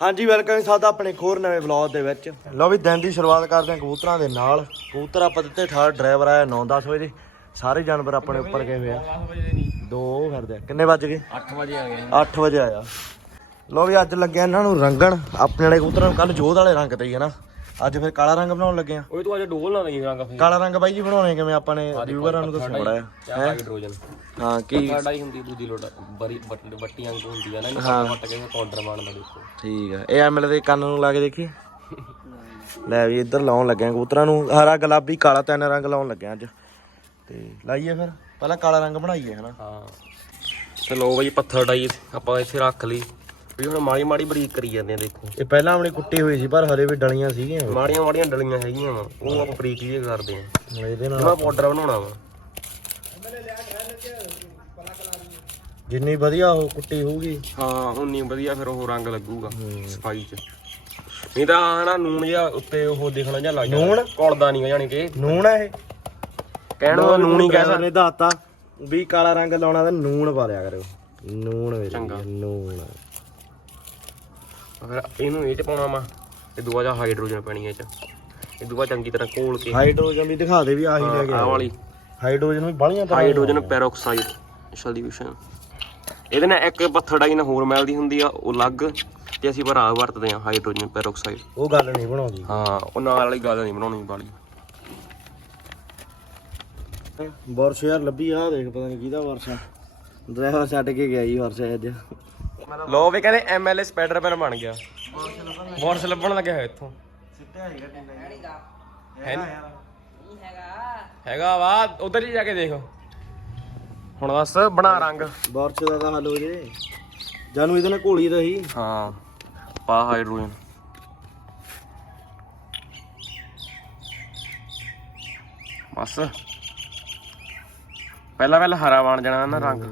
ਹਾਂਜੀ ਵੈਲਕਮ ਜੀ ਸਾਡਾ ਆਪਣੇ ਖੋਰ ਨਵੇਂ ਵਲੌਗ ਦੇ ਵਿੱਚ। ਲਓ ਵੀ ਦਿਨ ਦੀ ਸ਼ੁਰੂਆਤ ਕਰਦੇ ਹਾਂ ਕਬੂਤਰਾਂ ਦੇ ਨਾਲ। ਕਬੂਤਰ ਆਪਾਂ ਦਿੱਤੇ ਠਾਰ ਡਰਾਈਵਰ ਆਇਆ 9-10 ਵਜੇ। ਸਾਰੇ ਜਾਨਵਰ ਆਪਣੇ ਉੱਪਰ ਗਏ ਹੋਏ ਆ। ਦੋ ਉਹ ਫਿਰਦੇ ਆ। ਕਿੰਨੇ ਵੱਜ ਗਏ? 8 ਵਜੇ ਆ ਗਏ। 8 ਵਜੇ ਆਇਆ। ਲੋ ਵੀ ਅੱਜ ਲੱਗਿਆ ਇਹਨਾਂ ਨੂੰ ਰੰਗਣ। ਆਪਣੇ ਵਾਲੇ ਕਬੂਤਰਾਂ ਨੂੰ ਕੱਲ ਜੋਧ ਵਾਲੇ ਰੰਗ ਤੇ ਹੀ ਹੈ ਨਾ। ਅੱਜ ਫਿਰ ਕਾਲਾ ਰੰਗ ਬਣਾਉਣ ਲੱਗੇ ਆ। ਓਏ ਤੂੰ ਅੱਜ ਡੋਲ ਨਾ ਲਈ ਰੰਗ ਫੇਰ। ਕਾਲਾ ਰੰਗ ਬਾਈ ਜੀ ਬਣਾਉਣੇ ਕਿਵੇਂ ਆਪਾਂ ਨੇ ਵਿਊਵਰਾਂ ਨੂੰ ਦੱਸਣਾ ਬੜਾ ਕਿਆ ਹਾਈਡਰੋਜਨ ਹਾਂ? ਕੀ ਸਾਡਾ ਹੀ ਹੁੰਦੀ ਦੂਜੀ ਲੋਟ ਬਰੀ ਬੱਟ- ਬੱਟੀ ਅੰਗ ਹੁੰਦੀ ਆ ਨਾ ਇਹਨੂੰ ਵੱਟ ਕੇ ਪਾਊਡਰ ਬਣਦਾ ਦੇਖੋ ਠੀਕ ਆ। ਇਹ ਐਮਐਲ ਦੇ ਕੰਨ ਨੂੰ ਲਾ ਕੇ ਦੇਖੀ ਲੈ ਵੀ ਇੱਧਰ ਲਾਉਣ ਲੱਗੇ ਆ ਕਬੂਤਰਾਂ ਨੂੰ। ਹਰਾ ਗੁਲਾਬੀ ਕਾਲਾ ਤਿੰਨ ਰੰਗ ਲਾਉਣ ਲੱਗੇ ਆ ਅੱਜ। ਤੇ ਲਾਈਏ ਫਿਰ। ਪਹਿਲਾਂ ਕਾਲਾ ਰੰਗ ਬਣਾਈਏ ਹਨਾ? ਹਾਂ। ਤੇ ਲੋ ਬਈ ਪੱਥਰ ਡਾਈ ਆਪਾਂ ਇੱਥੇ ਰੱਖ ਲਈ। ਵੀ ਹੁਣ ਮਾੜੀ ਮਾੜੀ ਬਰੀਕ ਕਰੀ ਜਾਂਦੇ ਆ ਦੇਖੋ। ਇਹ ਪਹਿਲਾਂ ਆਪਣੀ ਕੁੱਟੀ ਹੋਈ ਸੀ ਪਰ ਹਲੇ ਵੀ ਡਲੀਆਂ ਸੀਗੀਆਂ ਮਾੜੀਆਂ ਮਾੜੀਆਂ ਡਲੀਆਂ ਹੈਗੀਆਂ ਵਾ ਉਹ ਆਪਾਂ ਬਰੀਕ ਜਿਹੇ ਕਰਦੇ ਆ। ਇਹਦੇ ਨਾਲ ਇਹਦਾ ਪਾਊਡਰ ਬਣਾਉਣਾ ਵਾ। ਜਿੰਨੀ ਵਧੀਆ ਉਹ ਕੁੱਟੀ ਹੋਊਗੀ। ਹਾਂ ਉਨੀ ਵਧੀਆ ਫਿਰ ਉਹ ਰੰਗ ਲੱਗੂਗਾ ਸਫ਼ਾਈ ਚ। ਨਹੀਂ ਤਾਂ ਹਨਾ ਨੂਣ ਜਿਹਾ ਉੱਤੇ ਉਹ ਦੇਖਣਾ ਜਾਂ ਲੱਗ ਜਾਂਦਾ। ਨੂਣ? ਘੁਲਦਾ ਨਹੀਂ ਜਾਣੀ ਕਿ। ਨੂਣ ਆ ਇਹ? ਕਹਿਣ ਦਾ ਨੂਣ ਹੀ ਕਹਿ ਸਕਦੇ ਨੇ ਦੱਸਤਾ ਵੀ ਕਾਲਾ ਰੰਗ ਲਾਉਣਾ ਤਾਂ ਨੂਣ ਪਾ ਲਿਆ ਕਰਿਓ ਨੂਣ ਵਿੱਚ ਨੂਣ। ਫਿਰ ਇਹਨੂੰ ਇਹ ਚ ਪਾਉਣਾ ਵਾ ਤੇ ਦੂਆ ਜਾ ਹਾਈਡਰੋਜਨ ਪੈਣੀ ਇਹ ਚ। ਇਹ ਦੂਆ ਚੰਗੀ ਤਰ੍ਹਾਂ ਘੋਲ ਕੇ। ਹਾਈਡਰੋਜਨ ਵੀ ਦਿਖਾ ਦੇ ਵੀ ਆਹੀ ਲੈ ਕੇ ਆਹ ਵਾਲੀ। ਹਾਈਡਰੋਜਨ ਵੀ ਬਾਲੀਆਂ ਤਰ੍ਹਾਂ ਹਾਈਡਰੋਜਨ ਪੈਰੋਕਸਾਈਡ ਸੋਲੂਸ਼ਨ ਇਹਦੇ ਨਾਲ ਇੱਕ ਪੱਥਰ ਡਾਈ ਨਾਲ ਹੋਰ ਮਿਲਦੀ ਹੁੰਦੀ ਆ ਉਹ ਅਲੱਗ ਤੇ ਅਸੀਂ ਭਰਾ ਵਰਤਦੇ ਆ ਹਾਈਡਰੋਜਨ ਪੈਰੋਕਸਾਈਡ ਉਹ ਗੱਲ ਨਹੀਂ ਬਣਾਉਂਦੀ। ਹਾਂ ਉਹ ਨਾਲ ਵਾਲੀ ਗੱਲ ਨਹੀਂ ਬਣਾਉਣੀ ਵਾਲੀ ਵਰਸ਼ ਯਾਰ ਲੱਭੀ ਆ ਦੇਖ ਪਤਾ ਨਹੀਂ ਕਿਹਦਾ ਵਰਸ਼ ਆ। ਡਰਾਈਵਰ ਛੱਡ ਕੇ ਗਿਆ ਜੀ ਵਰਸ਼ ਅੱਜ ਲੋ ਵੀ ਕਹਿੰਦੇ ਐਮਐਲਏ ਸਪਾਈਡਰਮੈਨ ਬਣ ਗਿਆ। ਵਰਸ ਲੱਭਣ ਲੱਗਿਆ ਹੋਇਆ ਇੱਥੋਂ। ਸਿੱਟਿਆ ਹੈਗਾ। ਹੈ ਹੈਗਾ ਵਾ ਉਧਰ ਹੀ ਜਾ ਕੇ ਦੇਖ। ਹੁਣ ਦੱਸ ਬਣਾ ਰੰਗ। ਵਰਸ਼ ਦਾ ਤਾਂ ਹੱਲ ਹੋ ਜੇ। ਜਾਨੂੰ ਇਹਦੇ ਨਾਲ ਘੋਲੀ ਹੀ ਹਾਂ ਪਾ ਹਾਈਡਰੋਜਨ। ਬਸ। ਪਹਿਲਾਂ ਪਹਿਲਾਂ ਹਰਾ ਬਣ ਜਾਣਾ ਨਾ ਰੰਗ।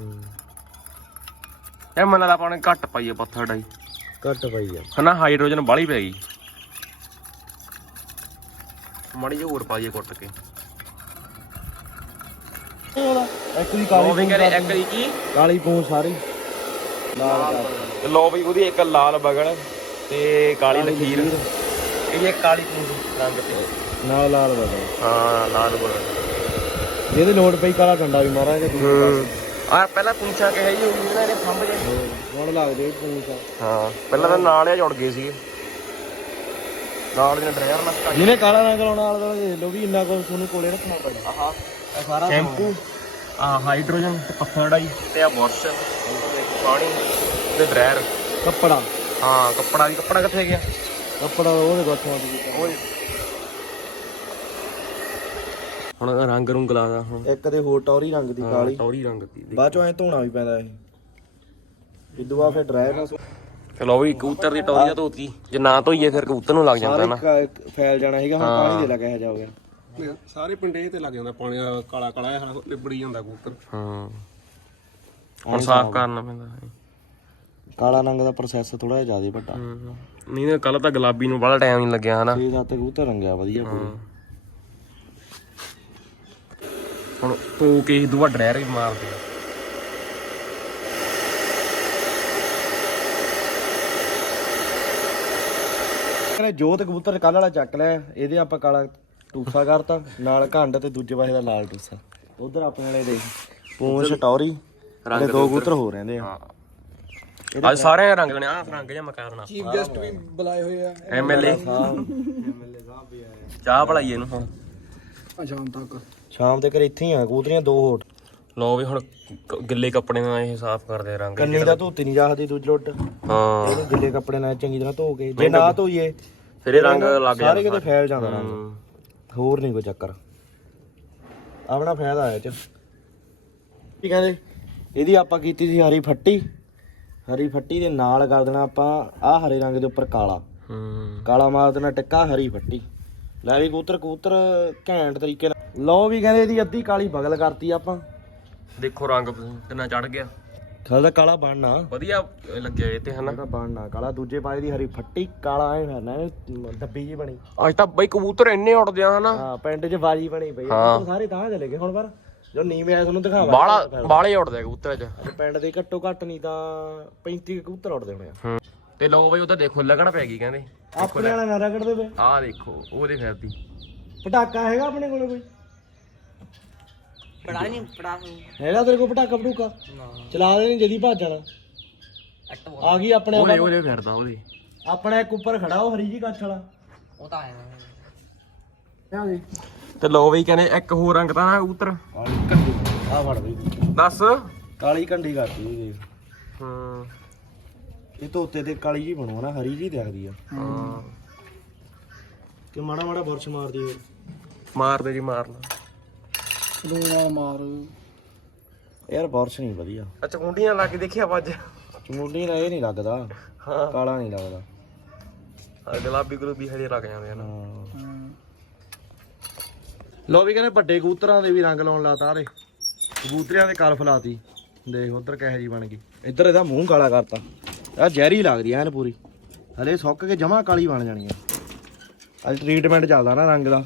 ਯਾਰ ਮੈਨੂੰ ਲੱਗਦਾ ਆਪਾਂ ਨੇ ਘੱਟ ਪਾਈਏ ਪੱਥਰ ਡਾਈ। ਘੱਟ ਪਈ ਆ। ਹਨਾ ਹਾਈਡਰੋਜਨ ਬਾਲੀ ਪੈ ਗਈ। ਮਾੜੀ ਜਿਹੀ ਹੋਰ ਪਾਈਏ ਕੁੱਟ ਕੇ। ਇੱਕ ਦੀ ਉਹ ਵੀ ਕਰੇ ਇੱਕ ਦੀ ਕੀ? ਕਾਲੀ ਪੂੰਛ ਸਾਰੀ। ਲਾਲ ਕਰ ਤੇ ਲੋ ਬਈ ਉਹਦੀ ਇੱਕ ਲਾਲ ਬਗਲ ਤੇ ਕਾਲੀ ਲਖੀਰ ਇਹ ਇੱਕ ਕਾਲੀ ਪੂੰਝ ਰੰਗ ਤੇ। ਨਾਲ ਲਾਲ ਬਦਲ ਹਾਂ ਲਾਲ ਬਗਲ। ਜਿਹਦੇ ਲੋੜ ਪਈ ਕਾਲਾ ਡੰਡਾ ਵੀ ਮਾਰਾਂਗੇ। ਦੂਜੇ ਆ ਪਹਿਲਾਂ ਪੁੰਛਾਂ ਕਿ ਹੈ ਹੋਈ ਨਾ ਇਹਨੇ ਫੰਬ ਜੇ ਹੁਣ ਲੱਗਦੇ ਪੂੰਛ। ਹਾਂ ਪਹਿਲਾਂ ਤਾਂ ਨਾਲ ਹੀ ਜੁੜ ਗਏ ਸੀਗੇ। ਨਾਲ ਦੇ ਡਰਾਈਵਰ ਨਾਲ ਜਿਹਨੇ ਕਾਲਾ ਰੰਗ ਲਾਉਣਾ ਵਾਲਾ ਤਾਂ ਦੇਖ ਲਓ ਵੀ ਇੰਨਾ ਕੁ ਤੁਹਾਨੂੰ ਕੋਲੇ ਰੱਖਣਾ ਪੈਣਾ ਆਹਾ ਇਹ ਸਾਰਾ ਸ਼ੈਂਪੂ ਆ ਹਾਈਡਰੋਜਨ ਤੇ ਪੱਥਰ ਡਾਈ। ਤੇ ਆ ਬੁਰਸ਼ ਪਾਣੀ ਤੇ ਡਰਾਇਰ ਕੱਪੜਾ। ਹਾਂ ਕੱਪੜਾ ਵੀ ਕੱਪੜਾ ਕਿੱਥੇ ਗਿਆ? ਕੱਪੜਾ ਉਹਦੇ ਗੋਠਾਂ ਤੇ ਕੀਤਾ। ਹੁਣ ਰੰਗ ਰੁੰਗ ਲਾਦਾ ਹੁਣ। ਇੱਕ ਤੇ ਹੋਰ ਟੌਰੀ ਰੰਗ ਦੀ ਕਾਲੀ। ਟੌਰੀ ਰੰਗ ਦੀ ਬਾਅਦ ਚੋਂ ਐ ਧੋਣਾ ਵੀ ਪੈਂਦਾ ਇਹ। ਇਦੋਂ ਬਾਅਦ ਫਿਰ ਡਰਾਇਰ ਨਾਲ ਚਲੋ ਵੀ ਕਬੂਤਰ ਦੀ ਟੌਰੀ ਆ ਧੋਤੀ। ਜੇ ਨਾ ਧੋਈਏ ਫਿਰ ਕਬੂਤਰ ਨੂੰ ਲੱਗ ਜਾਂਦਾ ਨਾ। ਫੈਲ ਜਾਣਾ ਹੈਗਾ ਹੁਣ ਪਾਣੀ ਦੇ ਲੱਗਾ ਜਾ ਹੋ ਗਿਆ। ਸਾਰੇ ਪਿੰਡੇ ਤੇ ਲੱਗ ਜਾਂਦਾ ਪਾਣੀ ਕਾਲਾ ਕਾਲਾ ਹੈ ਲਿਬੜੀ ਜਾਂਦਾ ਕਬੂਤਰ। ਹਾਂ। ਹੁਣ ਸਾਫ਼ ਕਰਨਾ ਪੈਂਦਾ ਹੈ। ਕਾਲਾ ਰੰਗ ਦਾ ਪ੍ਰੋਸੈਸ ਥੋੜਾ ਜ਼ਿਆਦਾ ਵੱਡਾ। ਨਹੀਂ ਨਾ ਕੱਲ ਤਾਂ ਗੁਲਾਬੀ ਨੂੰ ਬੜਾ ਟਾਈਮ ਨਹੀਂ ਲੱਗਿਆ ਹਨਾ। ਛੇ ਸੱਤ ਕਬੂਤਰ ਰੰਗਿਆ ਵਧੀਆ ਪੂਰਾ। ਹੁਣ ਧੋ ਕੇ ਦੁਆ ਡਰਾਇਰ ਵੀ ਮਾਰਦੇ ਆ। ਕਹਿੰਦੇ ਜੋਤ ਕਬੂਤਰ ਕੱਲ ਵਾਲਾ ਚੱਕ ਲਿਆ ਇਹਦੇ ਆਪਾਂ ਕਾਲਾ ਟੂਸਾ ਕਰਤਾ ਨਾਲ ਘੰਡ ਤੇ ਦੂਜੇ ਪਾਸੇ ਦਾ ਲਾਲ ਟੂਸਾ। ਉਧਰ ਆਪਣੇ ਵਾਲੇ ਦੇ ਪੂੰਛ ਟੌਰੀ ਰੰਗ ਦੋ ਕਬੂਤਰ ਹੋ ਰਹਿੰਦੇ ਆ। ਹਾਂ। ਅੱਜ ਸਾਰੇ ਰੰਗ ਨੇ ਆ ਰੰਗ ਜਿਹਾ ਮਕਾਰਨਾ ਚੀਫ ਗੈਸਟ ਵੀ ਬੁਲਾਏ ਹੋਏ ਆ। ਐਮਐਲਏ ਚਾਹ ਭਲਾਈਏ ਨੂੰ ਹੁਣ। ਸ਼ਾਮ ਤੱਕ। ਸ਼ਾਮ ਦੇ ਘਰੇ ਇੱਥੇ ਹੀ ਆ ਕਬੂਤਰੀਆਂ ਦੋ ਹੋਰ। ਲੋ ਵੀ ਹੁਣ ਕ- ਗਿੱਲੇ ਕੱਪੜੇ ਨਾਲ ਇਹ ਸਾਫ਼ ਕਰਦੇ ਰੰਗ। ਕੰਨੀ ਦਾ ਧੋਤੀ ਨਹੀਂ ਜਾਖਦੀ ਦੂਜੀ ਲੁੱਟ। ਹਾਂ। ਇਹਨੂੰ ਗਿੱਲੇ ਕੱਪੜੇ ਨਾਲ ਚੰਗੀ ਤਰ੍ਹਾਂ ਧੋ ਕੇ ਜੇ ਨਾ ਧੋਈਏ ਫਿਰ ਇਹ ਰੰਗ ਲੱਗ ਸਾਰੇ ਜਾਂਦਾ ਕਿਤੇ ਫੈਲ ਜਾਂਦਾ ਰੰਗ। ਹਮ। ਹੋਰ ਨਹੀਂ ਕੋਈ ਚੱਕਰ। ਆਪਣਾ ਫਾਇਦਾ ਹੈ ਚ। ਕੀ ਕਹਿੰਦੇ? ਇਹਦੀ ਆਪਾਂ ਕੀਤੀ ਸੀ ਹਰੀ ਫੱਟੀ। ਹਰੀ ਫੱਟੀ ਦੇ ਨਾਲ ਕਰ ਦੇਣਾ ਆਪਾਂ ਆਹ ਹਰੇ ਰੰਗ ਦੇ ਉੱਪਰ ਕਾਲਾ। ਹੂੰ। ਕਾਲਾ ਮਾਰ ਦੇਣਾ ਟਿੱਕਾ ਹਰੀ ਫੱਟੀ। ਲੈ ਵੀ ਕਬੂਤਰ ਕਬੂਤਰ ਘੈਂਟ ਤਰੀਕੇ ਨਾਲ ਲਓ ਵੀ ਕਹਿੰਦੇ ਇਹਦੀ ਅੱਧੀ ਕਾਲੀ ਬਗਲ ਕਰਤੀ ਆਪਾਂ। ਦੇਖੋ ਰੰਗ ਕਿੰਨਾ ਚੜ ਗਿਆ। ਖਲ ਦਾ ਕਾਲਾ ਬਣਨਾ। ਵਧੀਆ ਲੱਗਿਆ ਇਹ ਤੇ ਹਨਾ? ਇਹਦਾ ਬਣਨਾ ਕਾਲਾ। ਦੂਜੇ ਪਾਸੇ ਦੀ ਹਰੀ ਫੱਟੀ ਕਾਲਾ ਐ ਫਿਰਨਾ ਇਹ ਜੀ ਬਣੀ। ਅੱਜ ਤਾਂ ਬਈ ਕਬੂਤਰ ਇੰਨੇ ਉੱਡਦੇ ਆ ਹਨਾ? ਹਾਂ ਪਿੰਡ 'ਚ ਬਾਜੀ ਬਣੀ ਪਈ ਆ। ਸਾਰੇ ਤਾਂ ਚਲੇ ਗਏ ਹੁਣ ਪਰ ਜੋ ਨੀਵੇਂ ਆਇਆ ਤੁਹਾਨੂੰ ਦਿਖਾਵਾ ਬਾਲਾ ਬਾਲੇ ਉੱਡਦੇ ਕਬੂਤਰ ਅੱਜ। ਪਿੰਡ ਦੇ ਘੱਟੋ ਘੱਟ ਨਹੀਂ ਤਾਂ 35 ਕਬੂਤਰ ਉੱਡਦੇ ਹੋਣੇ ਆ। ਤੇ ਲਓ ਬਈ ਉਹ ਤਾਂ ਦੇਖੋ ਲੱਗਣ ਪੈ ਗਈ ਕਹਿੰਦੇ। ਆਪਣੇ ਵਾਲਾ ਨਾ ਰਗੜਦੇ ਵੇ ਆਹ ਦੇਖੋ ਉਹਦੇ ਫਿਰਦੀ ਪਟਾਕਾ ਹੈਗਾ ਆਪਣੇ ਕੋਲੇ ਕੋਈ? ਪੜਾ ਨਹੀਂ ਪੜਾ ਹੈਗਾ ਤੇਰੇ ਕੋਲ ਪਟਾਕਾ ਪਟੂਕਾ? ਚਲਾ ਦੇ ਨਹੀਂ ਜਦੀ ਭੱਜ ਜਾਣਾ ਆ ਗਈ ਆਪਣੇ ਉਹਦੇ ਉਹਦੇ ਫਿਰਦਾ ਉਹਦੇ। ਆਪਣਾ ਇੱਕ ਉੱਪਰ ਖੜਾ ਉਹ ਹਰੀ ਜੀ ਕੱਛ ਵਾਲਾ। ਉਹ ਤਾਂ ਆਇਆ ਤੇ ਲਓ ਬਈ ਕਹਿੰਦੇ ਇੱਕ ਹੋਰ ਰੰਗ ਤਾਂ ਨਾ ਕਬੂਤਰ। ਕਾਲੀ ਕੰਡੀ। ਆ ਫੜ ਬਈ। ਦੱਸ। ਕਾਲੀ ਕੰਡੀ ਕਰਤੀ ਇਹ ਦੇਖ। ਹਾਂ। ਇਹ ਤੋਤੇ ਤੇ ਕਾਲੀ ਜੀ ਬਣੂ ਨਾ ਹਰੀ ਜੀ ਦਿਖਦੀ ਆ। ਹਾਂ। ਕਿ ਮਾੜਾ ਮਾੜਾ ਬੁਰਸ਼ ਮਾਰਦੀ ਹੋਵੇ ਮਾਰ ਦੇ ਜੀ ਮਾਰ ਲਾ। ਲੂਣਾ ਮਾਰ। ਯਾਰ ਬੁਰਸ਼ ਨਹੀਂ ਵਧੀਆ। ਅੱਛਾ ਕੁੰਡੀਆਂ ਲਾ ਕੇ ਦੇਖਿਆ ਅੱਜ। ਚਮੂਡੀ ਨਾਲ ਇਹ ਨਹੀਂ ਲੱਗਦਾ। ਹਾਂ। ਕਾਲਾ ਨਹੀਂ ਲੱਗਦਾ। ਆਹ ਗੁਲਾਬੀ ਗੁਲਾਬੀ ਹਜੇ ਲੱਗ ਜਾਂਦੇ ਹਨ ਹਾਂ। ਲੋ ਵੀ ਕਹਿੰਦੇ ਵੱਡੇ ਕਬੂਤਰਾਂ ਦੇ ਵੀ ਰੰਗ ਲਾਉਣ ਲਾਤਾ ਆਰੇ ਕਬੂਤਰਿਆਂ ਦੇ ਕਲਫ ਲਾਤੀ। ਦੇਖ ਉਧਰ ਕਿਹੋ ਜੀ ਬਣ ਗਈ। ਇੱਧਰ ਇਹਦਾ ਮੂੰਹ ਕਾਲਾ ਕਰਤਾ। ਆ ਜ਼ਹਿਰੀ ਲੱਗਦੀ ਐਨ ਪੂਰੀ। ਹਲੇ ਸੁੱਕ ਕੇ ਜਮਾ ਕਾਲੀ ਬਣ ਜਾਣੀ ਆ। ਅੱਜ ਟ੍ਰੀਟਮੈਂਟ ਚੱਲਦਾ ਨਾ ਰੰਗ ਦਾ।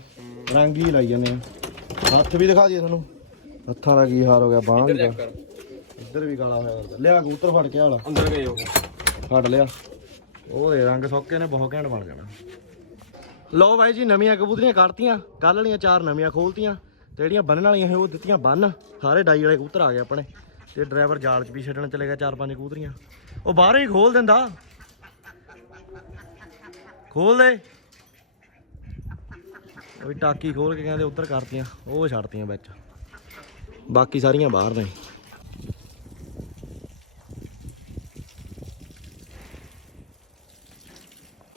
ਰੰਗ ਹੀ ਲਾਈ ਜਾਂਦੇ ਆ। ਹੱਥ ਵੀ ਦਿਖਾ ਦਈਏ ਤੁਹਾਨੂੰ। ਹੱਥਾਂ ਦਾ ਕੀ ਹਾਲ ਹੋ ਗਿਆ? ਬਾਹਾਂ ਦਾ ਇੱਧਰ ਵੀ ਕਾਲਾ ਹੋਇਆ ਕਰਦਾ। ਲਿਆ ਕਬੂਤਰ ਫੜ ਕੇ ਹਾਲਾ ਅੰਦਰ ਗਏ ਉਹ। ਫੜ ਲਿਆ। ਉਹਦੇ ਰੰਗ ਸੌਕੇ ਨੇ ਬਹੁਤ ਘੈਂਟ ਬਣ ਜਾਣਾ ਲਓ ਬਾਈ ਜੀ ਨਵੀਆਂ ਕਬੂਤਰੀਆਂ ਕੱਢਤੀਆਂ। ਕੱਲ ਵਾਲੀਆਂ ਚਾਰ ਨਵੀਆਂ ਖੋਲਤੀਆਂ। ਤੇ ਜਿਹੜੀਆਂ ਬੰਨਣ ਵਾਲੀਆਂ ਸੀ ਉਹ ਦਿੱਤੀਆਂ ਬੰਨ ਸਾਰੇ ਡਾਈ ਵਾਲੇ ਕਬੂਤਰ ਆ ਗਏ ਆਪਣੇ। ਤੇ ਡਰਾਈਵਰ ਜਾਲ 'ਚ ਵੀ ਛੱਡਣ ਚਲੇ ਗਿਆ ਚਾਰ ਪੰਜ ਕਬੂਤਰੀਆਂ। ਉਹ ਬਾਹਰੋਂ ਹੀ ਖੋਲ ਦਿੰਦਾ। ਖੋਲ ਦੇ। ਉਹ ਵੀ ਟਾਕੀ ਖੋਲ ਕੇ ਕਹਿੰਦੇ ਉੱਧਰ ਕਰਤੀਆਂ, ਉਹ ਛੱਡਤੀਆਂ ਵਿੱਚ। ਬਾਕੀ ਸਾਰੀਆਂ ਬਾਹਰ ਨੇ।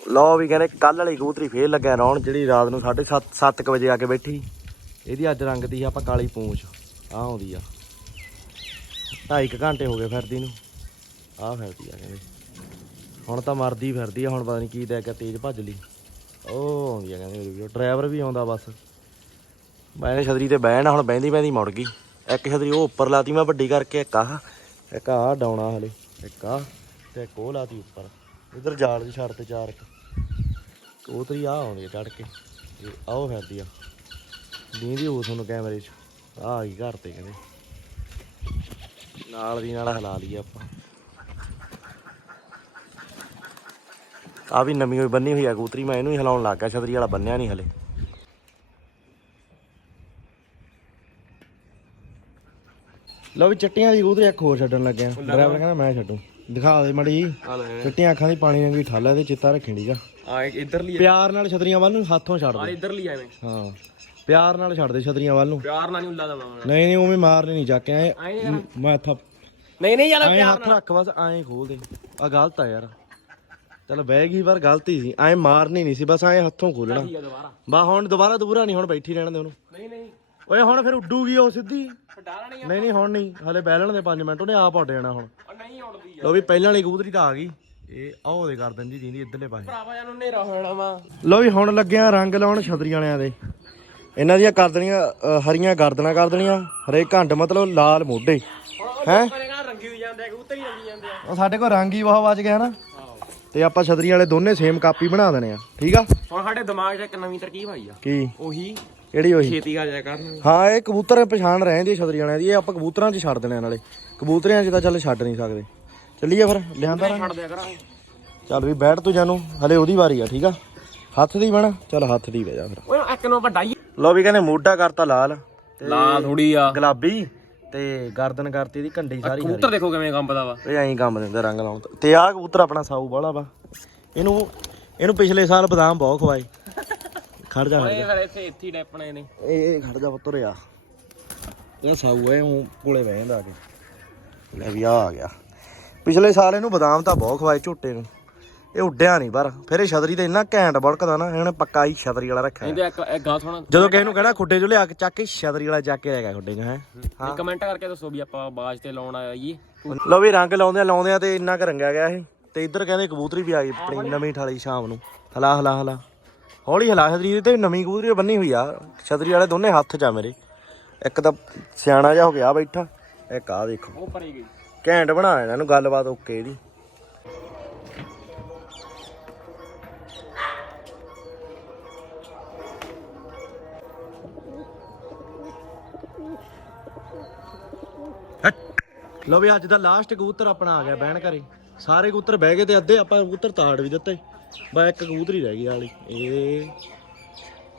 ਲਓ ਵੀ ਕਹਿੰਦੇ ਕੱਲ ਵਾਲੀ ਕਬੂਤਰੀ ਫੇਰ ਲੱਗਿਆ ਰੌਣ, ਜਿਹੜੀ ਰਾਤ ਨੂੰ 7:30 7 ਵਜੇ ਆ ਕੇ ਬੈਠੀ। ਇਹਦੀ ਅੱਜ ਰੰਗ ਦੀ ਆਪਾਂ ਕਾਲੀ ਪੂੰਛ। ਆ ਆਉਂਦੀ ਆ। ਢਾਈ ਕੁ ਘੰਟੇ ਹੋ ਗਏ ਫਿਰਦੀ ਨੂੰ। ਆ ਫਿਰਦੀ ਆ ਕਹਿੰਦੇ। ਹੁਣ ਤਾਂ ਮਰਦੀ ਫਿਰਦੀ ਆ, ਹੁਣ ਪਤਾ ਨਹੀਂ ਕੀ ਦੇ ਕੇ ਤੇਜ਼ ਭੱਜ ਲਈ। ਉਹ ਆਉਂਦੀ ਆ ਕਹਿੰਦੇ ਮੇਰੀ ਡਰਾਈਵਰ ਵੀ ਆਉਂਦਾ ਬਸ। ਮੈਂ ਛਤਰੀ ਤੇ ਬਹਿਣਾ ਹੁਣ ਬਹਿੰਦੀ ਬਹਿੰਦੀ ਮੁੜ ਗਈ। ਇੱਕ ਛਤਰੀ ਉਹ ਉੱਪਰ ਲਾਤੀ ਮੈਂ ਵੱਡੀ ਕਰਕੇ ਇੱਕ ਆਹ। ਇੱਕ ਆਹ ਡਾਉਣਾ ਹਲੇ ਇੱਕ ਆ ਤੇ ਇੱਕ ਉਹ ਲਾਤੀ ਉੱਪਰ। ਇਧਰ ਜਾਲ ਦੀ ਛੱਡ ਤੇ ਚਾਰ ਇੱਕ। ਕਬੂਤਰੀ ਆ ਆਉਂਦੀ ਚੜ ਕੇ। ਇਹ ਆਓ ਫਿਰਦੀ ਆ। ਦੀਂਦੀ ਉਹ ਤੁਹਾਨੂੰ ਕੈਮਰੇ 'ਚ। ਆ ਆ ਗਈ ਘਰ ਤੇ ਕਹਿੰਦੇ। ਨਾਲ ਦੀ ਨਾਲ ਹਿਲਾ ਲਈਏ ਆਪਾਂ। ਆ ਵੀ ਨਵੀਂ ਹੋਈ ਬੰਨੀ ਹੋਈ ਆ ਕਬੂਤਰੀ ਮੈਂ ਇਹਨੂੰ ਹੀ ਹਿਲਾਉਣ ਲੱਗ ਗਿਆ ਛਤਰੀ ਵਾਲਾ ਬੰਨਿਆ ਨਹੀਂ ਹਲੇ। ਲਓ ਵੀ ਚਿੱਟੀਆਂ ਦੀ ਕਬੂਤਰੀ ਇੱਕ ਹੋਰ ਛੱਡਣ ਲੱਗਿਆ ਡਰਾਈਵਰ ਕਹਿੰਦਾ ਮੈਂ ਛੱਡੂ। ਦਿਖਾ ਦੇ ਮੜੀ ਚਿੱਟੀਆਂ ਅੱਖਾਂ ਦੀ ਪਾਣੀ ਵਾਂਗੀ ਠਾਲਾ ਤੇ ਚਿੱਤਾ ਰੱਖਣ ਠੀਕ ਆ। ਆ ਇਧਰਲੀ ਪਿਆਰ ਨਾਲ ਛਤਰੀਆਂ ਵੱਲ ਨੂੰ ਹੱਥੋਂ ਛੱਡ ਆ ਦੇ। ਇਧਰਲੀ ਐਵੇਂ। ਹਾਂ। ਪਿਆਰ ਨਾਲ ਛੱਡ ਦੇ ਛਤਰੀਆਂ ਵੱਲ ਨੂੰ। ਪਿਆਰ ਨਾਲ ਨਹੀਂ ਉੱਲਾ ਦਾ ਨਹੀਂ ਨਹੀਂ ਉਵੇਂ ਮਾਰਨੇ ਨਹੀਂ ਜਾ ਕੇ। ਐਂ ਮੈਂ ਥੱਪ ਨਹੀਂ ਨਹੀਂ ਯਾਰ ਐਂ ਹੱਥ ਰੱਖ ਬਸ ਐਂ ਖੋਲ ਦੇ। ਆ ਗਲਤ ਆ ਯਾਰ। ਚਲ ਬਹਿ ਗਈ ਵਾਰ ਗਲਤੀ ਸੀ ਐਂ ਮਾਰਨੀ ਨਹੀਂ ਸੀ ਬਸ ਐਂ ਹੱਥੋਂ ਖੋਲਣਾ। ਠੀਕ ਆ ਦੁਬਾਰਾ। ਬਾ ਹੁਣ ਦੁਬਾਰਾ ਦੁਬਾਰਾ ਨਹੀਂ ਹੁਣ ਬੈਠੀ ਰਹਿਣ ਦੇ ਉਹਨੂੰ। ਨਹੀਂ ਨਹੀਂ। ਓਏ ਹੁਣ ਫਿਰ ਉੱਡੂਗੀ ਉਹ ਸਿੱਧੀ। ਨਹੀਂ ਨਹੀਂ ਹੁਣ ਨਹੀਂ ਹਲੇ ਬਹਿਲਣ ਦੇ 5 ਮਿੰਟ ਉਹਨੇ ਆਪ ਉੱਡ ਜਾਣਾ ਹੁਣ। ਉਹ ਨਹੀਂ ਲੋ ਵੀ ਪਹਿਲਾਂ ਵਾਲੀ ਕਬੂਤਰੀ ਤਾਂ ਆ ਗਈ। ਇਹ ਆਹ ਦੇ ਕਰ ਦਿੰਦੀ ਦੀਂਦੀ ਇੱਧਰਲੇ ਪਾਸੇ। ਭਰਾਵਾ ਜਾਨੂੰ ਹਨੇਰਾ ਹੋ ਜਾਣਾ ਵਾ। ਲੋ ਵੀ ਹੁਣ ਲੱਗਿਆ ਰੰਗ ਲਾਉਣ ਛਤਰੀ ਵਾਲਿਆਂ ਦੇ। ਇਹਨਾਂ ਦੀਆਂ ਕਰ ਦੇਣੀਆਂ ਹਰੀਆਂ ਗਰਦਨਾਂ ਕਰ ਦੇਣੀਆਂ। ਹਰੇਕ ਘੰਟ ਮਤਲਬ ਲਾਲ ਮੋਢੇ। ਹੈ? ਰੰਗੀ ਹੋ ਜਾਂਦੇ ਆ ਕਬੂਤਰ ਹੀ ਰੰਗੀ ਜਾਂਦੇ ਆ। ਉਹ ਸਾਡੇ ਕੋਲ ਰੰਗ ਹੀ ਬਹੁਤ ਵੱਜ ਗਿਆ ਨਾ। ਤੇ ਆਪਾਂ ਛਤਰੀ ਵਾਲੇ ਦੋਨੇ ਸੇਮ ਕਾਪੀ ਬਣਾ ਦੇਣੇ ਆ। ਠੀਕ ਆ? ਹੁਣ ਸਾਡੇ ਦਿਮਾਗ 'ਚ ਇੱਕ ਨਵੀਂ ਤਰਕੀਬ ਆਈ ਆ। ਕੀ? ਉਹੀ ਕਿਹੜੀ ਹੋਈ ਛੇਤੀ ਆ ਜਾਇਆ ਕਰਨ ਹਾਂ ਇਹ ਕਬੂਤਰ ਪਛਾਣ ਰਹਿੰਦੀ ਆ ਛਤਰੀ ਵਾਲਿਆਂ ਦੀ ਇਹ ਆਪਾਂ ਕਬੂਤਰਾਂ 'ਚ ਛੱਡ ਦੇਣੇ ਆ ਨਾਲੇ। ਕਬੂਤਰਿਆਂ 'ਚ ਤਾਂ ਚੱਲ ਛੱਡ ਨਹੀਂ ਸਕਦੇ। ਚੱਲੀਏ ਫਿਰ ਲਿਆਂਦਾ ਛੱਡ ਦਿਆ ਕਰਾਂਗੇ। ਚੱਲ ਵੀ ਬੈਠ ਤੂੰ ਜਾਨੂੰ ਹਲੇ ਉਹਦੀ ਵਾਰੀ ਆ ਠੀਕ ਆ? ਹੱਥ ਦੀ ਬਣਾ ਚੱਲ ਹੱਥ ਦੀ ਬਹਿ ਜਾ ਫਿਰ। ਓਏ ਇੱਕ ਨੂੰ ਵੱਡਾ ਹੀ ਲੋ ਵੀ ਕਹਿੰਦੇ ਮੋਢਾ ਕਰਤਾ ਲਾਲ। ਤੇ ਲਾ ਥੋੜੀ ਆ। ਗੁਲਾਬੀ। ਤੇ ਗਰਦਨ ਕਰਤੀ ਇਹਦੀ ਕੰਡੀ ਸਾਰੀ ਹਰੀ ਕਬੂਤਰ ਦੇਖੋ ਕਿਵੇਂ ਕੰਬਦਾ ਵਾ। ਇਹ ਐਂ ਕੰਮ ਦਿੰਦਾ ਰੰਗ ਲਾਉਣ ਤੋਂ। ਤੇ ਆਹ ਕਬੂਤਰ ਆਪਣਾ ਸਾਊ ਵਾਲਾ ਵਾ। ਇਹਨੂੰ ਇਹਨੂੰ ਪਿਛਲੇ ਸਾਲ ਬਦਾਮ ਬਹੁਤ ਖਵਾਏ। ਖੜ ਜਾ ਖੜ ਜਾ। ਇਹ ਇੱਥੇ ਇੱਥੇ ਹੀ ਡੈਪਣੇ ਨੇ। ਇਹ ਇਹ ਖੜ ਜਾ ਪੁੱਤਰ ਆ। ਇਹ ਸਾਊ ਹੈ ਉਹ ਕੋਲੇ ਬਹਿ ਜਾਂਦਾ ਆ ਕੇ। ਲੈ ਵੀ ਆ ਆ ਗਿਆ। ਪਿਛਲੇ ਸਾਲ ਇਹਨੂੰ ਬਦਾਮ ਤਾਂ ਬਹੁਤ ਖਵਾਏ ਝੋਟੇ ਨੂੰ। ਇਹ ਉੱਡਿਆ ਨਹੀਂ ਪਰ ਫਿਰ ਇਹ ਛਤਰੀ ਤੇ ਇੰਨਾ ਘੈਂਟ ਬੜਕਦਾ ਨਾ ਇਹਨੇ ਪੱਕਾ ਹੀ ਛਤਰੀ ਵਾਲਾ ਰੱਖਿਆ ਇਹਦੇ ਇੱਕ ਇੱਕ ਗੱਲ ਸੁਣ। ਜਦੋਂ ਕਿਸੇ ਨੂੰ ਕਹਿਣਾ ਖੁੱਡੇ ਚੋਂ ਲਿਆ ਕੇ ਚੱਕ ਕੇ ਛਤਰੀ ਵਾਲਾ ਚੱਕ ਕੇ ਆਏਗਾ ਖੁੱਡੇ 'ਚ ਹੈ। ਕਮੈਂਟ ਕਰਕੇ ਦੱਸੋ ਵੀ ਆਪਾਂ ਬਾਜ ਤੇ ਲਾਉਣ ਆਈਏ ਲੋ ਵੀ ਰੰਗ ਲਾਉਂਦੇ ਆ ਲਾਉਂਦੇ ਆ ਤੇ ਇੰਨਾ ਕੁ ਰੰਗਿਆ ਗਿਆ ਇਹ। ਤੇ ਇੱਧਰ ਕਹਿੰਦੇ ਕਬੂਤਰੀ ਵੀ ਆ ਗਈ ਆਪਣੀ ਨਵੀਂ ਠਾਲੀ ਸ਼ਾਮ ਨੂੰ। ਹਲਾ ਹਲਾ ਹਲਾ। ਹੌਲੀ ਹਲਾ ਛਤਰੀ ਤੇ ਨਵੀਂ ਕਬੂਤਰੀ ਬੰਨੀ ਹੋਈ ਆ। ਛਤਰੀ ਵਾਲੇ ਦੋਨੇ ਹੱਥ 'ਚ ਆ ਮੇਰੇ। ਇੱਕ ਤਾਂ ਸਿਆਣਾ ਜਿਹਾ ਹੋ ਗਿਆ ਬੈਠਾ ਇੱਕ ਆ ਦੇਖੋ। ਉਹ ਪਰੇ ਗਈ। ਘੈਂਟ ਬਣਾਇਆ ਇਹਨਾਂ ਨੂੰ ਗੱਲਬਾਤ ਓਕੇ ਇਹਦੀ ਲੋ ਵੀ ਅੱਜ ਦਾ ਲਾਸਟ ਕਬੂਤਰ ਆਪਣਾ ਆ ਗਿਆ ਬਹਿਣ ਘਰੇ। ਸਾਰੇ ਕਬੂਤਰ ਬਹਿ ਗਏ ਤੇ ਅੱਧੇ ਆਪਾਂ ਕਬੂਤਰ ਤਾੜ ਵੀ ਦਿੱਤੇ। ਬਾ ਇੱਕ ਕਬੂਤਰ ਹੀ ਰਹਿ ਗਈ ਵਾਲੀ ਇਹ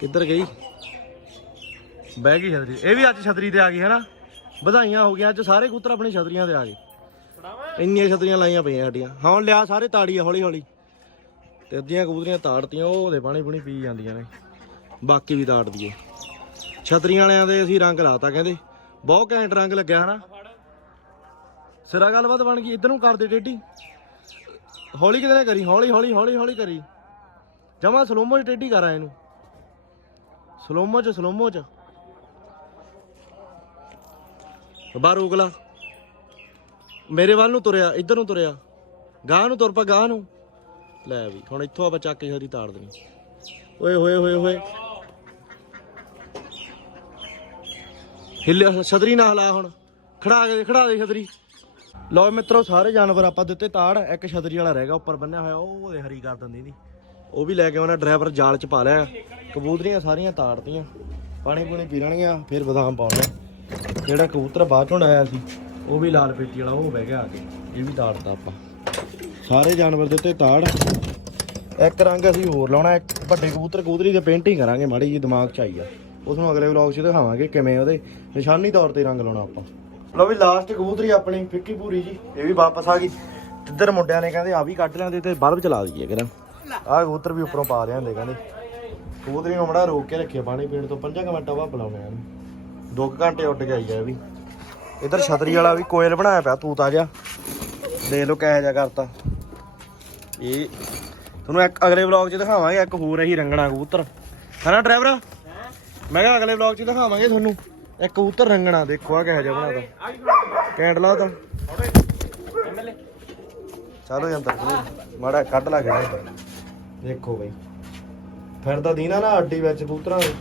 ਕਿੱਧਰ ਗਈ? ਬਹਿ ਗਈ ਛਤਰੀ। ਇਹ ਵੀ ਅੱਜ ਛਤਰੀ ਤੇ ਆ ਗਈ, ਹੈਨਾ? ਵਧਾਈਆਂ ਹੋ ਗਈਆਂ। ਅੱਜ ਸਾਰੇ ਕਬੂਤਰ ਆਪਣੀ ਛਤਰੀਆਂ ਤੇ ਆ ਗਏ। ਇੰਨੀਆਂ ਛਤਰੀਆਂ ਲਾਈਆਂ ਪਈਆਂ ਸਾਡੀਆਂ। ਹਾਂ ਲਿਆ ਸਾਰੇ ਤਾੜੀ ਹੌਲੀ ਹੌਲੀ ਤੇ ਅੱਧੀਆਂ ਕਬੂਤਰੀਆਂ ਤਾੜਤੀਆਂ, ਉਹ ਉਹਦੇ ਪਾਣੀ ਪੁਣੀ ਪੀ ਜਾਂਦੀਆਂ ਨੇ। ਬਾਕੀ ਵੀ ਤਾੜ ਦਈਏ। ਛਤਰੀਆਂ ਵਾਲਿਆਂ ਦੇ ਅਸੀਂ ਰੰਗ ਲਾਤਾ ਕਹਿੰਦੇ। ਬਹੁਤ ਘੈਂਟ ਰੰਗ ਲੱਗਿਆ ਹਨਾ। ਸਿਰਾ ਗੱਲਬਾਤ ਬਣ ਗਈ, ਇਧਰ ਨੂੰ ਕਰ ਦੇ ਟੇਢੀ। ਹੌਲੀ ਕਿਤੇ ਨਾ ਕਰੀ, ਹੌਲੀ ਹੌਲੀ ਹੌਲੀ ਹੌਲੀ ਕਰੀ। ਜਮਾ ਸਲੋਮੋ ਚ ਟੇਢੀ ਕਰ ਇਹਨੂੰ ਸਲੋਮੋ ਚ ਸਲੋਮੋ ਚ। ਬਾਹਰ ਉਗਲਾ ਮੇਰੇ ਵੱਲ ਨੂੰ ਤੁਰਿਆ, ਇੱਧਰ ਨੂੰ ਤੁਰਿਆ। ਗਾਹ ਨੂੰ ਤੁਰ ਪਾ, ਗਾਹ ਨੂੰ। ਲੈ ਵੀ, ਹੁਣ ਇੱਥੋਂ ਆਪਾਂ ਚੱਕ ਕੇ ਹਰੀ ਤਾੜ ਦੇਣੀ। ਓਏ, ਹੋਏ ਹੋਏ ਹੋਏ। ਹਿੱਲਿਆ ਛਤਰੀ ਨਾ ਹਲਾ ਹੁਣ। ਖੜਾ ਕੇ ਖੜਾ ਦੇ ਛਤਰੀ ਲਓ ਮਿੱਤਰੋ, ਸਾਰੇ ਜਾਨਵਰ ਆਪਾਂ ਦਿੱਤੇ ਤਾੜ। ਇੱਕ ਛਤਰੀ ਵਾਲਾ ਰਹਿ ਗਿਆ, ਉੱਪਰ ਬੰਨਿਆ ਹੋਇਆ, ਉਹ ਉਹਦੇ ਹਰੀ ਕਰ ਦਿੰਦੀ ਨਹੀਂ ਉਹ ਵੀ ਲੈ ਕੇ ਆਉਣਾ, ਡਰਾਈਵਰ ਜਾਲ ਚ ਪਾ ਲਿਆ। ਕਬੂਤਰੀਆਂ ਸਾਰੀਆਂ ਤਾੜਤੀਆਂ। ਪਾਣੀ ਪੂਣੀ ਪੀ ਲੈਣਗੀਆਂ, ਫਿਰ ਬਦਾਮ ਪਾਉਣੇ। ਜਿਹੜਾ ਕਬੂਤਰ ਬਾਅਦ ਚੋਂ ਆਇਆ ਸੀ, ਉਹ ਵੀ ਲਾਲ ਪੇਟੀ ਵਾਲਾ, ਉਹ ਬਹਿ ਗਿਆ ਆ ਕੇ ਇਹ ਵੀ ਤਾੜਤਾ ਆਪਾਂ। ਸਾਰੇ ਜਾਨਵਰ ਦਿੱਤੇ ਤਾੜ। ਇੱਕ ਰੰਗ ਅਸੀਂ ਹੋਰ ਲਾਉਣਾ, ਇੱਕ ਵੱਡੇ ਕਬੂਤਰ, ਕਬੂਤਰੀ ਦੀ ਪੇਂਟਿੰਗ ਕਰਾਂਗੇ, ਮਾੜੀ ਜੀ ਦਿਮਾਗ 'ਚ ਆਈ ਆ। ਉਸ ਨੂੰ ਅਗਲੇ ਵਲੌਗ 'ਚ ਦਿਖਾਵਾਂਗੇ ਕਿਵੇਂ ਉਹਦੇ ਨਿਸ਼ਾਨੀ ਤੌਰ ਤੇ ਰੰਗ ਲਾਉਣਾ ਆਪਾਂ। ਲਓ ਵੀ ਲਾਸਟ ਕਬੂਤਰੀ ਆਪਣੀ ਫਿੱਕੀ ਪੂਰੀ ਜੀ, ਇਹ ਵੀ ਵਾਪਸ ਆ ਗਈ। ਇੱਧਰ ਮੁੰਡਿਆਂ ਨੇ ਕਹਿੰਦੇ ਆ ਵੀ ਕੱਢ ਲੈਂਦੇ ਤੇ ਬਲਬ ਚਲਾ ਦਈਏ ਕਿਰਾਂ ਆਹ ਕਬੂਤਰ ਵੀ ਉੱਪਰੋਂ ਪਾ ਰਿਆਂ ਹੁੰਦੇ ਕਹਿੰਦੇ। ਕਬੂਤਰੀ ਨੂੰ ਮੜਾ ਰੋਕ ਕੇ ਰੱਖਿਆ ਪਾਣੀ ਪੀਣ ਤੋਂ 5 ਮਿੰਟਾਂ ਬਾਅਦ ਪਿਲਾਉਣੇ ਆ ਦੋ ਕੁ ਘੰਟੇ ਉੱਡ ਕੇ ਆਈ ਆ ਵੀ। ਇੱਧਰ ਛਤਰੀ ਵਾਲਾ ਵੀ ਕੋਇਲ ਬਣਾਇਆ ਪਿਆ ਤੂਤ ਆ ਜਾ। ਦੇਖ ਲਓ ਕਿਹੋ ਜਿਹਾ ਕਰਤਾ। ਇਹ ਤੁਹਾਨੂੰ ਇੱਕ ਅਗਲੇ ਵਲੌਗ 'ਚ ਦਿਖਾਵਾਂਗੇ, ਇੱਕ ਹੋਰ ਅਸੀਂ ਰੰਗਣਾ ਕਬੂਤਰ। ਹਨਾ ਡਰਾਈਵਰ? ਮੈਂ ਕਿਹਾ ਅਗਲੇ ਵਲੌਗ 'ਚ ਦਿਖਾਵਾਂਗੇ ਤੁਹਾਨੂੰ। ਇੱਕ ਕਬੂਤਰ ਰੰਗਣਾ, ਦੇਖੋ ਆ ਕਿਹੋ ਜਿਹਾ ਬਣਾਤਾ ਕੈਂਡ ਲਾ ਤਾਂ। ਚਲੋ ਜੀ ਅੰਦਰ ਮਾੜਾ ਕੱਢ ਲਾ ਕੇ। ਦੇਖੋ ਬਈ। ਫਿਰਦਾ ਦੀਨਾ ਨਾ ਅੱਡੀ ਵਿੱਚ ਕਬੂਤਰਾਂ ਦੇ।